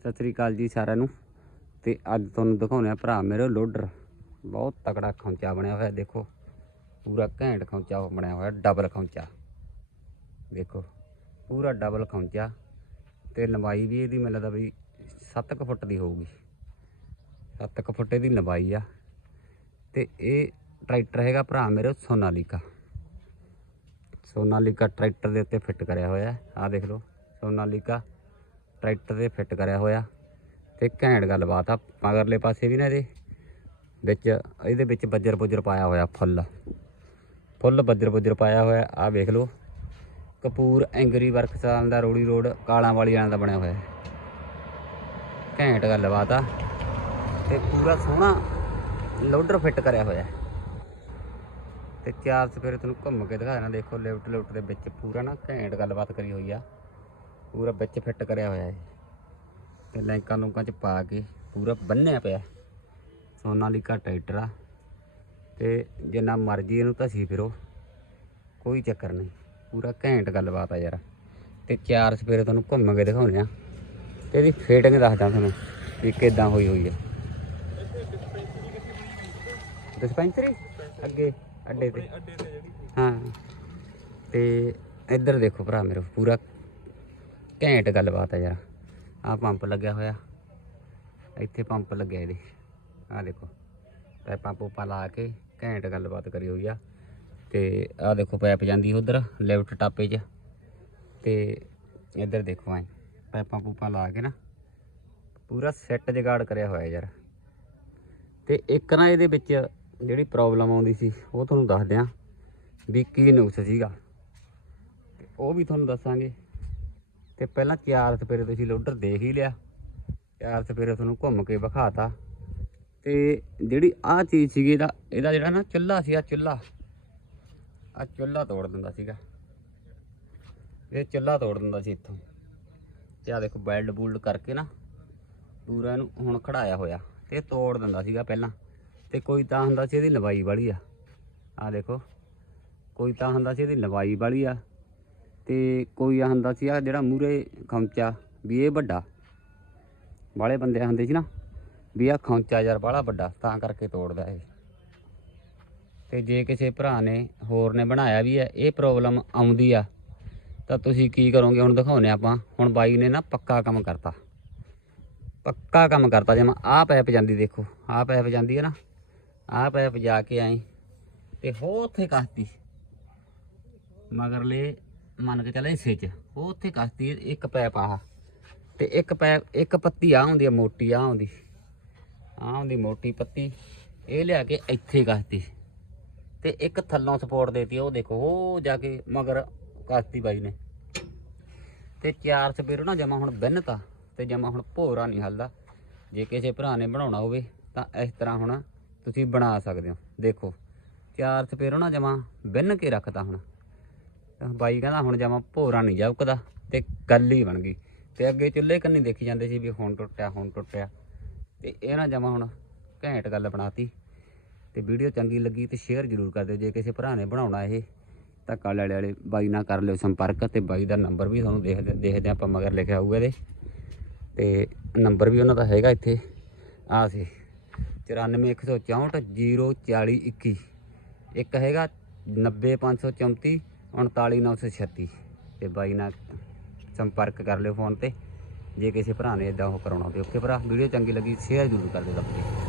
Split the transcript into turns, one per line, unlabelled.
ਸਤਿ ਸ੍ਰੀ ਅਕਾਲ ਜੀ ਸਾਰਿਆਂ ਨੂੰ। ਤੇ ਅੱਜ ਤੁਹਾਨੂੰ ਦਿਖਾਉਣੇ ਆ ਭਰਾ ਮੇਰੇ ਲੋਡਰ। ਬਹੁਤ ਤਕੜਾ ਖੌਂਚਾ ਬਣਿਆ ਹੋਇਆ, ਦੇਖੋ। ਪੂਰਾ ਘੈਂਟ ਖੌਂਚਾ ਬਣਿਆ ਹੋਇਆ ਡਬਲ ਖੌਂਚਾ। ਦੇਖੋ, ਪੂਰਾ ਡਬਲ ਖੌਂਚਾ। ਤੇ ਲੰਬਾਈ ਵੀ ਇਹਦੀ ਮੈਨੂੰ ਲੱਗਦਾ ਵੀ 7 ਫੁੱਟ ਦੀ ਹੋਊਗੀ। 7 ਫੁੱਟ ਦੀ ਲੰਬਾਈ ਆ। ਤੇ ਇਹ ਟਰੈਕਟਰ ਹੈਗਾ ਭਰਾ ਮੇਰੇ ਸੋਨਾਲੀਕਾ। ਸੋਨਾਲੀਕਾ ਟਰੈਕਟਰ ਦੇ ਉੱਤੇ ਫਿੱਟ ਕਰਿਆ ਹੋਇਆ। ਆ ਦੇਖ ਲਓ, ਸੋਨਾਲੀਕਾ। ਟਰੈਕਟਰ ਦੇ ਫਿੱਟ ਕਰਿਆ ਹੋਇਆ ਤੇ ਘੈਂਟ ਗੱਲਬਾਤ ਆ, ਮਗਰਲੇ ਪਾਸੇ ਵੀ ਨਾ ਇਹਦੇ, ਵਿੱਚ ਇਹਦੇ ਵਿੱਚ ਬੱਜਰ ਬੁੱਜਰ ਪਾਇਆ ਹੋਇਆ ਫੁੱਲ। ਫੁੱਲ ਬੱਜਰ ਬੁੱਜਰ ਪਾਇਆ ਹੋਇਆ, ਆ ਵੇਖ ਲਓ। ਕਪੂਰ ਐਂਗਰੀ ਵਰਕਸਾਲ ਦਾ ਰੋੜੀ ਰੋਡ, ਕਾਲਾਂ ਵਾਲੀ ਵਾਲੀਆਂ ਦਾ ਬਣਿਆ ਹੋਇਆ। ਘੈਂਟ ਗੱਲਬਾਤ ਆ, ਤੇ ਪੂਰਾ ਸੋਹਣਾ ਲੋਡਰ ਫਿੱਟ ਕਰਿਆ ਹੋਇਆ। ਹੈ। ਤੇ ਚਾਰ ਸਪੇਰੇ ਤੁਹਾਨੂੰ ਘੁੰਮ ਕੇ ਦਿਖਾ ਦੇਣਾ, ਦੇਖੋ ਲਿਫਟ ਲਿਫਟ ਦੇ ਵਿੱਚ ਪੂਰਾ ਨਾ ਘੈਂਟ ਗੱਲਬਾਤ ਕਰੀ ਹੋਈ ਆ। ਪੂਰਾ ਵਿੱਚ ਫਿੱਟ ਕਰਿਆ ਹੋਇਆ ਹੈ ਤੇ ਲੈਂਕਾਂ ਲੂੰਕਾਂ ਚ ਪਾ ਕੇ ਪੂਰਾ ਬੰਨਿਆ ਪਿਆ। ਸੋਨਾਲੀਕਾ ਟਰੈਕਟਰ ਆ। ਤੇ ਜਿੰਨਾ ਮਰਜ਼ੀ ਇਹਨੂੰ ਧਸੀ ਫਿਰੋ ਕੋਈ ਚੱਕਰ ਨਹੀਂ। ਪੂਰਾ ਘੈਂਟ ਗੱਲਬਾਤ ਆ ਯਾਰ। ਤੇ ਚਾਰ ਸਪੇਰੇ ਤੁਹਾਨੂੰ ਘੁੰਮ ਕੇ ਦਿਖਾਉਣੇ ਆ। ਤੇ ਇਹਦੀ ਫੀਟਿੰਗ ਦੱਸਦਾ ਤੁਹਾਨੂੰ ਵੀ ਕਿਦਾਂ ਹੋਈ ਹੋਈ ਆ। ਡਿਸਪੈਂਸਰੀ ਅੱਗੇ ਅੱਡੇ ਤੇ। ਹਾਂ। ਤੇ ਇੱਧਰ ਦੇਖੋ ਭਰਾ ਮੇਰੇ ਪੂਰਾ ਘੈਂਟ ਗੱਲਬਾਤ ਹੈ ਯਾਰ। ਆ ਪੰਪ ਲੱਗਿਆ ਹੋਇਆ। ਇੱਥੇ ਪੰਪ ਲੱਗਿਆ ਇਹਦੇ। ਆ ਦੇਖੋ ਪੈਪਾਂ ਪੂਪਾਂ ਲਾ ਕੇ ਘੈਂਟ ਗੱਲਬਾਤ ਕਰੀ ਹੋਈ ਆ। ਤੇ ਆ ਦੇਖੋ ਪੈਪ ਜਾਂਦੀ ਉਧਰ, ਲੈਫਟ ਟਾਪੇ 'ਚ। ਤੇ ਇੱਧਰ ਦੇਖੋ ਐ ਪੈਪਾਂ ਪੂਪਾਂ ਲਾ ਕੇ ਨਾ ਪੂਰਾ ਸੈੱਟ ਜਗਾੜ ਕਰਿਆ ਹੋਇਆ ਯਾਰ। ਤੇ ਇੱਕ ਨਾ ਇਹਦੇ ਵਿੱਚ ਜਿਹੜੀ ਪ੍ਰੋਬਲਮ ਆਉਂਦੀ ਸੀ, ਉਹ ਤੁਹਾਨੂੰ ਦੱਸ ਦਿਆਂ ਵੀ ਕੀ ਨੁਕਸ ਸੀਗਾ। ਤੇ ਉਹ ਵੀ ਤੁਹਾਨੂੰ ਦੱਸਾਂਗੇ। ਤੇ ਪਹਿਲਾਂ ਚਾਰ ਸਪੇਰੇ ਤੁਸੀਂ ਲੋਡਰ ਦੇਖ ਹੀ ਲਿਆ ਚਾਰ ਸਪੇਰੇ ਤੁਹਾਨੂੰ ਘੁੰਮ ਕੇ ਵਿਖਾਤਾ। ਤੇ ਜਿਹੜੀ ਆਹ ਚੀਜ਼ ਸੀਗੀ ਇਹਦਾ ਇਹਦਾ ਜਿਹੜਾ ਨਾ ਚੁੱਲ੍ਹਾ ਸੀ ਆ ਚੁੱਲ੍ਹਾ। ਆ ਚੁੱਲ੍ਹਾ ਤੋੜ ਦਿੰਦਾ ਸੀਗਾ। ਇਹ ਚੁੱਲ੍ਹਾ ਤੋੜ ਦਿੰਦਾ ਸੀ ਇੱਥੋਂ। ਤੇ ਆ ਦੇਖੋ ਬੈਲਡ ਬੂਲਡ ਕਰਕੇ ਨਾ ਪੂਰਾ ਇਹਨੂੰ ਹੁਣ ਖੜਾਇਆ ਹੋਇਆ। ਤੇ ਇਹ ਤੋੜ ਦਿੰਦਾ ਸੀਗਾ ਪਹਿਲਾਂ। ਤੇ ਕੋਈ ਤਾਂ ਹੁੰਦਾ ਸੀ ਇਹਦੀ ਲਵਾਈ ਵਾਲੀ ਆ। ਆ ਦੇਖੋ, ਕੋਈ ਤਾਂ ਹੁੰਦਾ ਸੀ ਇਹਦੀ ਲਵਾਈ ਵਾਲੀ ਆ। ਤੇ ਕੋਈ ਆ ਹੁੰਦਾ ਸੀ ਆ ਜਿਹੜਾ ਮੂਰੇ ਖੌਂਚਾ ਵੀ ਇਹ ਵੱਡਾ। ਵਾਲੇ ਬੰਦੇ ਹੁੰਦੇ ਸੀ ਨਾ, ਵੀ ਆ ਖੌਂਚਾ ਯਾਰ ਬਾਹਲਾ ਵੱਡਾ, ਤਾਂ ਕਰਕੇ ਤੋੜਦਾ ਇਹ। ਤੇ ਜੇ ਕਿਸੇ ਭਰਾ ਨੇ, ਹੋਰ ਨੇ ਬਣਾਇਆ ਵੀ ਹੈ, ਇਹ ਪ੍ਰੋਬਲਮ ਆਉਂਦੀ ਆ, ਤਾਂ ਤੁਸੀਂ ਕੀ ਕਰੋਗੇ? ਹੁਣ ਦਿਖਾਉਨੇ ਆਪਾਂ। ਹੁਣ ਬਾਈ ਨੇ ਨਾ ਪੱਕਾ ਕੰਮ ਕਰਤਾ। ਪੱਕਾ ਕੰਮ ਕਰਤਾ, ਜਿਵੇਂ ਆਹ ਪੈਪ ਜਾਂਦੀ ਦੇਖੋ, ਆਹ ਪੈਪ ਜਾਂਦੀ ਹੈ ਨਾ, ਆਹ ਪੈਪ ਜਾ ਕੇ ਆਏ ਤੇ ਹੋ ਉੱਥੇ ਕਾਹਤੀ ਮਗਰਲੇ ਮੰਨ ਕੇ ਚੱਲੇ ਹਿੱਸੇ 'ਚ ਉਹ ਉੱਥੇ ਕੱਸਤੀ ਇੱਕ ਪੈਪ ਆਹ। ਤੇ ਇੱਕ ਪੈਪ, ਇੱਕ ਪੱਤੀ ਆ ਹੁੰਦੀ ਆ ਮੋਟੀ ਆ ਹੁੰਦੀ। ਆ ਹੁੰਦੀ ਮੋਟੀ ਪੱਤੀ। ਇਹ ਲਿਆ ਕੇ ਇੱਥੇ ਕੱਸਤੀ ਤੇ ਇੱਕ ਥੱਲੋਂ ਸਪੋਰਟ ਦੇਤੀ, ਉਹ ਦੇਖੋ, ਉਹ ਜਾ ਕੇ ਮਗਰ ਕੱਸਤੀ ਬਾਈ ਨੇ। ਤੇ ਚਾਰ ਸਪੇਰੋ ਨਾ ਜਮਾ ਹੁਣ ਬਿੰਨਤਾ ਤੇ ਜਮਾ ਹੁਣ ਭੋਰਾ ਨਹੀਂ ਹੱਲਦਾ। ਜੇ ਕਿਸੇ ਭਰਾ ਨੇ ਬਣਾਉਣਾ ਹੋਵੇ, ਤਾਂ ਇਸ ਤਰ੍ਹਾਂ ਹੁਣ ਤੁਸੀਂ ਬਣਾ ਸਕਦੇ ਹੋ। ਦੇਖੋ, ਚਾਰ ਸਪੇਰੋ ਨਾ ਜਮਾ ਬਿੰਨ ਕੇ ਰੱਖਤਾ ਹੁਣ। ਬਾਈ ਕਹਿੰਦਾ ਹੁਣ ਜਮਾ ਭੋਰਾ ਨਹੀਂ ਜਾਉਕਦਾ ਤੇ ਗੱਲ ਹੀ ਬਣ ਗਈ। ਤੇ ਅੱਗੇ ਚੁੱਲ੍ਹੇ ਕੰਨੀ ਦੇਖੀ ਜਾਂਦੇ ਸੀ ਵੀ ਹੁਣ ਟੁੱਟਿਆ ਹੁਣ ਟੁੱਟਿਆ। ਤੇ ਇਹ ਨਾ ਜਮਾ ਹੁਣ ਘੈਂਟ ਗੱਲ ਬਣਾਤੀ। ਤੇ ਵੀਡੀਓ ਚੰਗੀ ਲੱਗੀ ਤੇ ਸ਼ੇਅਰ ਜ਼ਰੂਰ ਕਰ ਦਿਓ। ਜੇ ਕਿਸੇ ਭਰਾ ਨੇ ਬਣਾਉਣਾ ਇਹ, ਤਾਂ ਕਾਲੇ ਵਾਲੇ ਵਾਲੇ ਬਾਈ ਨਾਲ ਕਰ ਲਿਓ ਸੰਪਰਕ ਤੇ ਬਾਈ ਦਾ ਨੰਬਰ ਵੀ ਤੁਹਾਨੂੰ ਦੇਖਦੇ ਦੇਖਦੇ ਆਪਾਂ ਮਗਰ ਲਿਖਿਆ ਹੋਊਗਾ ਇਹਦੇ। ਤੇ ਨੰਬਰ ਵੀ ਉਹਨਾਂ ਦਾ ਹੈਗਾ ਇੱਥੇ। ਆ ਸੀ 9414404021 ਇੱਕ ਹੈਗਾ 90534 39936 ਤੇ ਬਾਈ ਨਾਲ ਸੰਪਰਕ ਕਰ ਲਿਓ ਫੋਨ ਤੇ। ਜੇ ਕਿਸੇ ਭਰਾ ਨੇ ਇਦਾਂ ਉਹ ਕਰਾਉਣਾ ਤੇ ਓਕੇ ਭਰਾ, ਵੀਡੀਓ ਚੰਗੀ ਲੱਗੀ ਸ਼ੇਅਰ ਜ਼ਰੂਰ ਕਰ ਦਿਓ ਦੱਬ ਕੇ